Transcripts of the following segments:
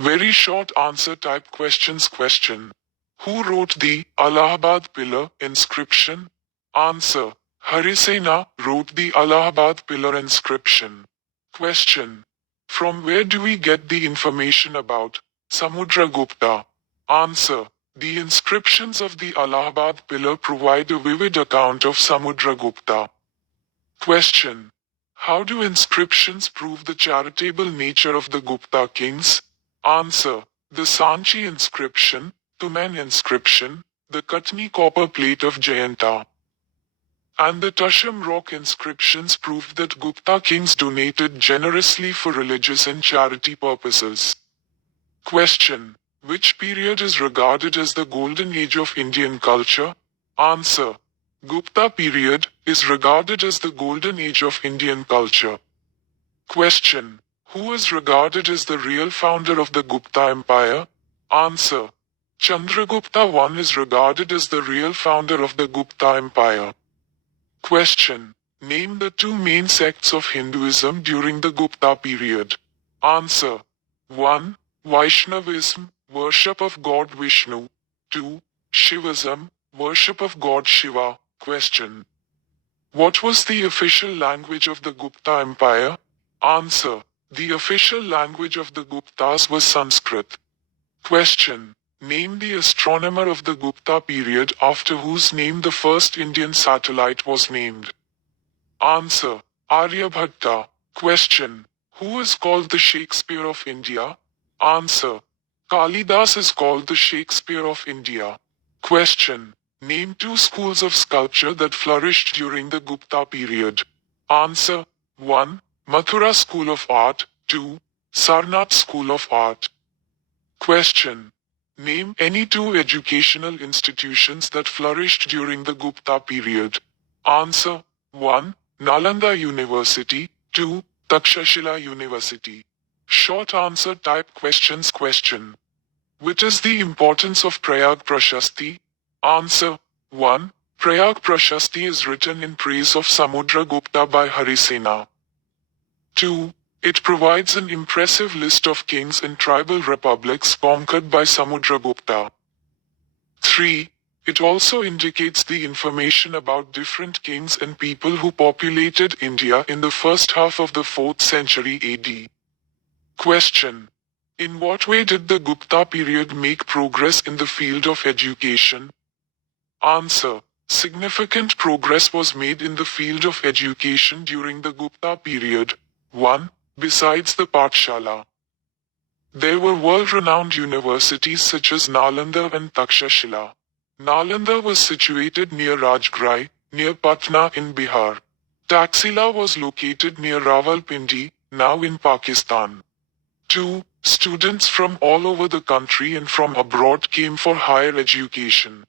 Very short answer type questions. Question. Who wrote the Allahabad Pillar inscription? Answer. Harisena wrote the Allahabad Pillar inscription. Question. From where do we get the information about Samudragupta? Answer. The inscriptions of the Allahabad Pillar provide a vivid account of Samudragupta. Question. How do inscriptions prove the charitable nature of the Gupta kings? Answer. The Sanchi inscription, Tuman inscription, the Katni copper plate of Jayanta, and the Tasham rock inscriptions proved that Gupta kings donated generously for religious and charity purposes. Question. Which period is regarded as the golden age of Indian culture? Answer. Gupta period is regarded as the golden age of Indian culture. Question. Who is regarded as the real founder of the Gupta Empire? Answer. Chandragupta I is regarded as the real founder of the Gupta Empire. Question. Name the two main sects of Hinduism during the Gupta period. Answer. 1. Vaishnavism, worship of God Vishnu. 2. Shivism, worship of God Shiva. Question. What was the official language of the Gupta Empire? Answer. The official language of the Guptas was Sanskrit. Question. Name the astronomer of the Gupta period after whose name the first Indian satellite was named. Answer. Aryabhatta. Question. Who is called the Shakespeare of India? Answer. Kalidas is called the Shakespeare of India. Question. Name two schools of sculpture that flourished during the Gupta period. Answer. 1. Mathura School of Art. 2. Sarnath School of Art. Question. Name any two educational institutions that flourished during the Gupta period. Answer. 1. Nalanda University. 2. Takshashila University. Short answer type questions. Question. What is the importance of Prayag Prashasti? Answer. 1. Prayag Prashasti is written in praise of Samudragupta by Harisena. 2. It provides an impressive list of kings and tribal republics conquered by Samudragupta. 3. It also indicates the information about different kings and people who populated India in the first half of the 4th century AD. Question. In what way did the Gupta period make progress in the field of education? Answer. Significant progress was made in the field of education during the Gupta period. 1. Besides the Pathshala, there were world-renowned universities such as Nalanda and Takshashila. Nalanda was situated near Rajgrai, near Patna in Bihar. Taxila was located near Rawalpindi, now in Pakistan. 2. Students from all over the country and from abroad came for higher education.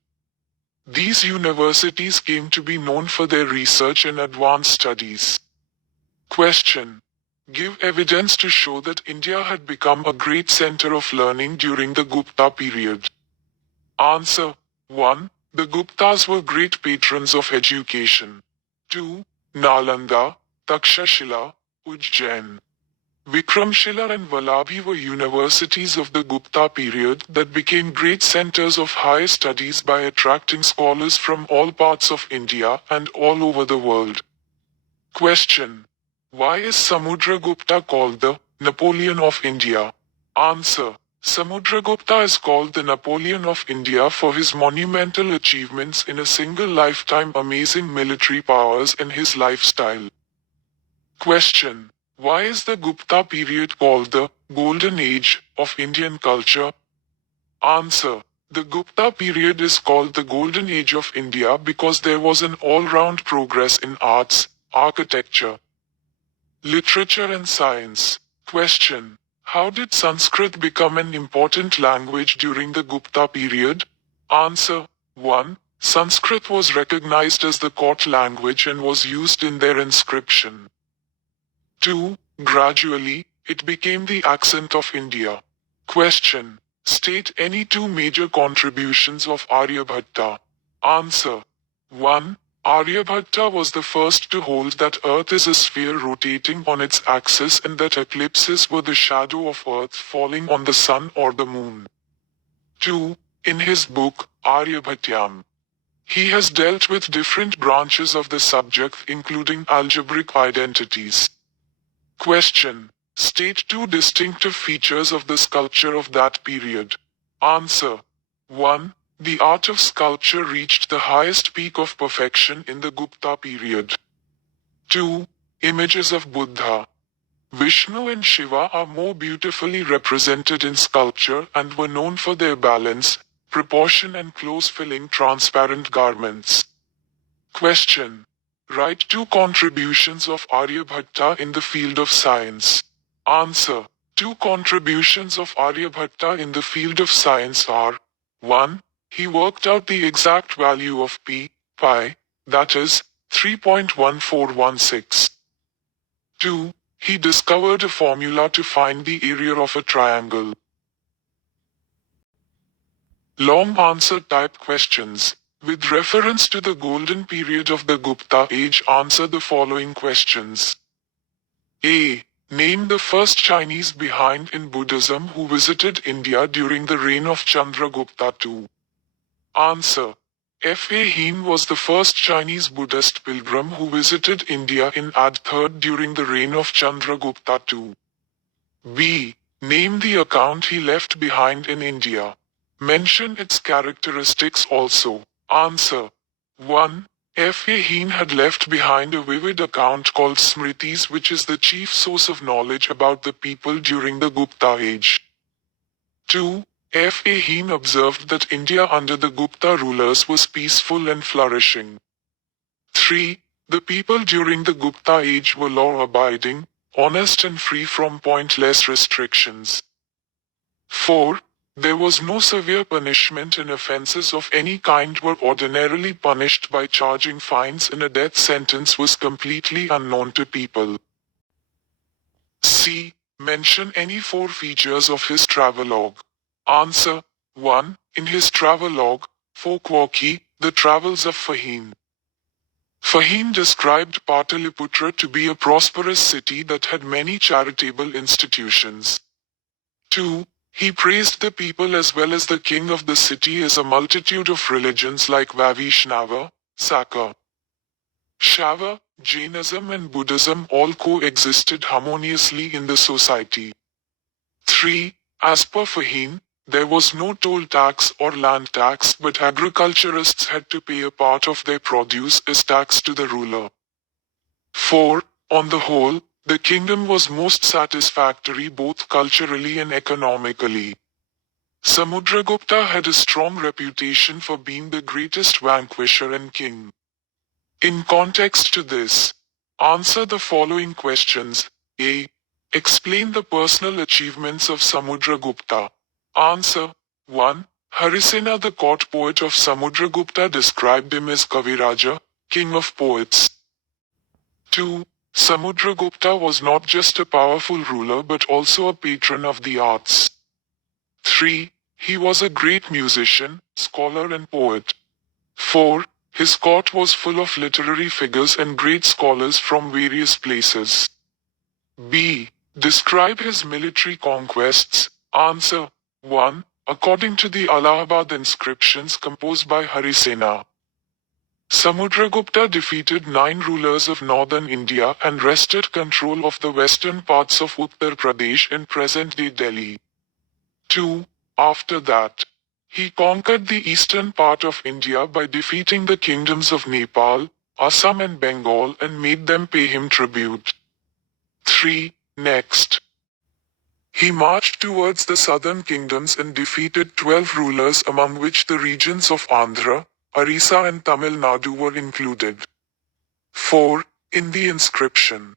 These universities came to be known for their research and advanced studies. Question. Give evidence to show that India had become a great center of learning during the Gupta period. Answer. 1. The Guptas were great patrons of education. 2. Nalanda, Takshashila, Ujjain, Vikramshila and Vallabhi were universities of the Gupta period that became great centers of higher studies by attracting scholars from all parts of India and all over the world. Question. Why is Samudragupta called the Napoleon of India? Answer. Samudragupta is called the Napoleon of India for his monumental achievements in a single lifetime, amazing military powers, and his lifestyle. Question. Why is the Gupta period called the Golden Age of Indian culture? Answer. The Gupta period is called the Golden Age of India because there was an all-round progress in arts, architecture, literature and science. Question. How did Sanskrit become an important language during the Gupta period? Answer. 1. Sanskrit was recognized as the court language and was used in their inscription. 2. Gradually, it became the accent of India. Question. State any two major contributions of Aryabhatta. Answer. 1. Aryabhatta was the first to hold that Earth is a sphere rotating on its axis and that eclipses were the shadow of Earth falling on the sun or the moon. 2. In his book, Aryabhatyam, he has dealt with different branches of the subject including algebraic identities. Question. State two distinctive features of the sculpture of that period. Answer. 1. The art of sculpture reached the highest peak of perfection in the Gupta period. 2. Images of Buddha, Vishnu and Shiva are more beautifully represented in sculpture and were known for their balance, proportion and close-filling transparent garments. Question. Write two contributions of Aryabhatta in the field of science. Answer. Two contributions of Aryabhatta in the field of science are 1. He worked out the exact value of pi, that is, 3.1416. 2. He discovered a formula to find the area of a triangle. Long answer type questions. With reference to the golden period of the Gupta Age, answer the following questions. A. Name the first Chinese behind in Buddhism who visited India during the reign of Chandragupta II. Answer. F.A. Heen was the first Chinese Buddhist pilgrim who visited India in Ad III during the reign of Chandragupta II. B. Name the account he left behind in India. Mention its characteristics also. Answer. 1. F.A. Heen had left behind a vivid account called Smritis, which is the chief source of knowledge about the people during the Gupta age. 2. F.A. Heen observed that India under the Gupta rulers was peaceful and flourishing. 3. The people during the Gupta age were law-abiding, honest and free from pointless restrictions. 4. There was no severe punishment and offenses of any kind were ordinarily punished by charging fines, and a death sentence was completely unknown to people. C. Mention any four features of his travelogue. Answer. 1. In his travelogue, Folkwarki, The Travels of Fahim. Fahim described Pataliputra to be a prosperous city that had many charitable institutions. 2. He praised the people as well as the king of the city as a multitude of religions like Vaishnava, Saka, Shaiva, Jainism and Buddhism all coexisted harmoniously in the society. 3. As per Fahim, there was no toll tax or land tax, but agriculturists had to pay a part of their produce as tax to the ruler. 4. On the whole, the kingdom was most satisfactory both culturally and economically. Samudragupta had a strong reputation for being the greatest vanquisher and king. In context to this, answer the following questions. A. Explain the personal achievements of Samudragupta. Answer. 1. Harisena, the court poet of Samudragupta, described him as Kaviraja, king of poets. 2. Samudragupta was not just a powerful ruler but also a patron of the arts. 3. He was a great musician, scholar and poet. 4. His court was full of literary figures and great scholars from various places. B. Describe his military conquests. Answer. 1. According to the Allahabad inscriptions composed by Harisena, Samudragupta defeated 9 rulers of northern India and wrested control of the western parts of Uttar Pradesh in present-day Delhi. 2. After that, he conquered the eastern part of India by defeating the kingdoms of Nepal, Assam and Bengal and made them pay him tribute. 3. Next, he marched towards the southern kingdoms and defeated 12 rulers, among which the regions of Andhra, Orissa and Tamil Nadu were included. 4. In the inscription,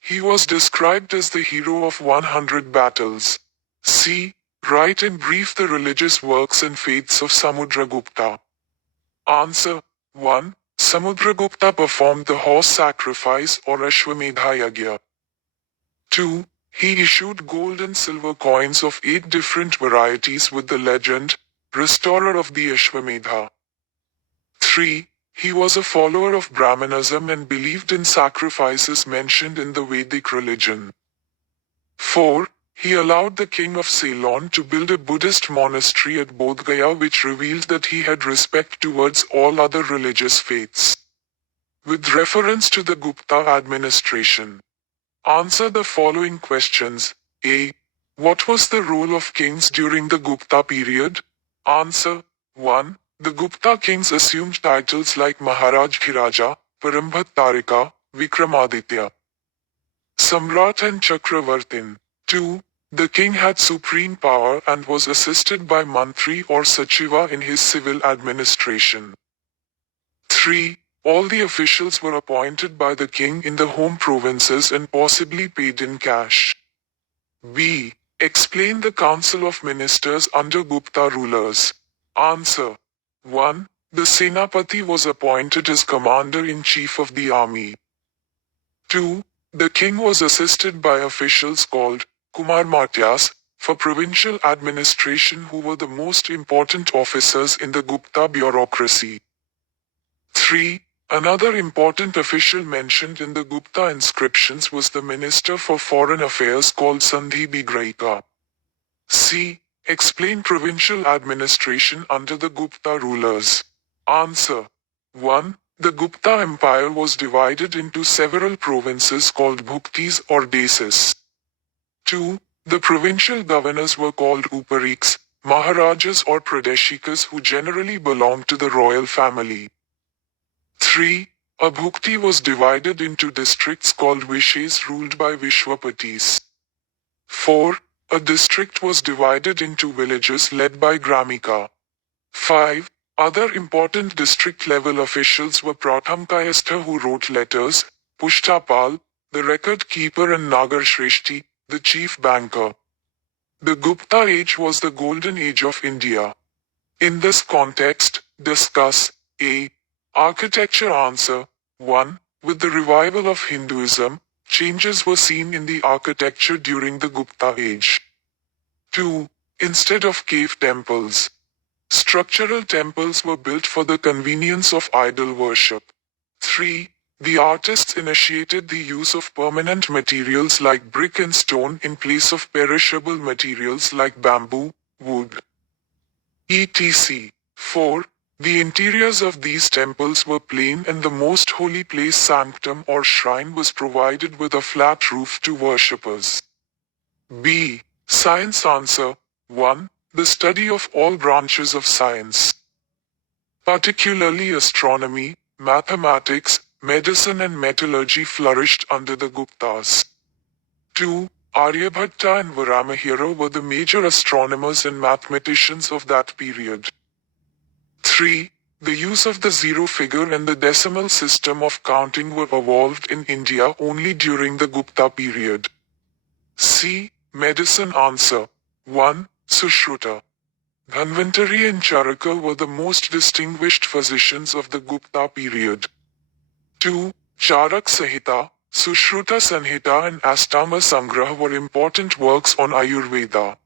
he was described as the hero of 100 battles. C. Write in brief the religious works and faiths of Samudragupta. Answer. 1. Samudragupta performed the horse sacrifice or Ashwamedha Yagya. 2. He issued gold and silver coins of 8 different varieties with the legend, Restorer of the Ashwamedha. 3. He was a follower of Brahmanism and believed in sacrifices mentioned in the Vedic religion. 4. He allowed the king of Ceylon to build a Buddhist monastery at Bodh Gaya, which revealed that he had respect towards all other religious faiths. With reference to the Gupta administration, answer the following questions. A. What was the role of kings during the Gupta period? Answer. 1. The Gupta kings assumed titles like Maharaj Dhiraja, Parambhat Vikramaditya, Samrat and Chakravartin. 2. The king had supreme power and was assisted by Mantri or Sachiva in his civil administration. 3. All the officials were appointed by the king in the home provinces and possibly paid in cash. B. Explain the council of ministers under Gupta rulers. Answer. 1. The Senapati was appointed as commander-in-chief of the army. 2. The king was assisted by officials called Kumarmatyas for provincial administration, who were the most important officers in the Gupta bureaucracy. 3. Another important official mentioned in the Gupta inscriptions was the Minister for Foreign Affairs called Sandhi Bigraika. C. Explain provincial administration under the Gupta rulers. Answer. 1. The Gupta Empire was divided into several provinces called bhuktis or deses. 2. The provincial governors were called upariks, maharajas or pradeshikas, who generally belonged to the royal family. 3. A bhukti was divided into districts called vishes ruled by Vishwapatis. 4. A district was divided into villages led by Gramika. 5. Other important district-level officials were Prathamkayastha, who wrote letters, Pushtapal, the record-keeper, and Nagar Shrishti, the chief banker. The Gupta Age was the golden age of India. In this context, discuss A. Architecture. Answer. 1. With the revival of Hinduism, changes were seen in the architecture during the Gupta Age. 2. Instead of cave temples, structural temples were built for the convenience of idol worship. 3. The artists initiated the use of permanent materials like brick and stone in place of perishable materials like bamboo, wood, etc. 4. The interiors of these temples were plain, and the most holy place, sanctum or shrine, was provided with a flat roof to worshippers. B. Science. Answer. 1. The study of all branches of science, particularly astronomy, mathematics, medicine and metallurgy, flourished under the Guptas. 2. Aryabhatta and Varamahira were the major astronomers and mathematicians of that period. 3. The use of the zero figure and the decimal system of counting were evolved in India only during the Gupta period. C. Medicine. Answer. 1. Sushruta, Dhanvantari and Charaka were the most distinguished physicians of the Gupta period. 2. Charak Sahita, Sushruta Sanhita and Astama Sangraha were important works on Ayurveda.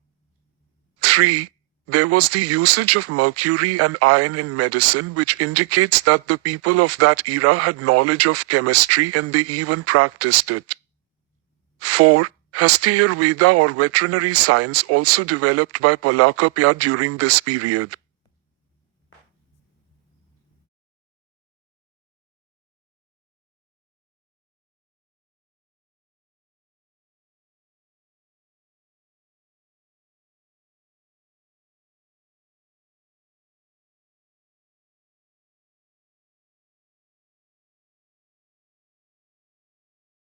3. There was the usage of mercury and iron in medicine, which indicates that the people of that era had knowledge of chemistry and they even practiced it. 4. Hastayurveda or veterinary science also developed by Palakapya during this period.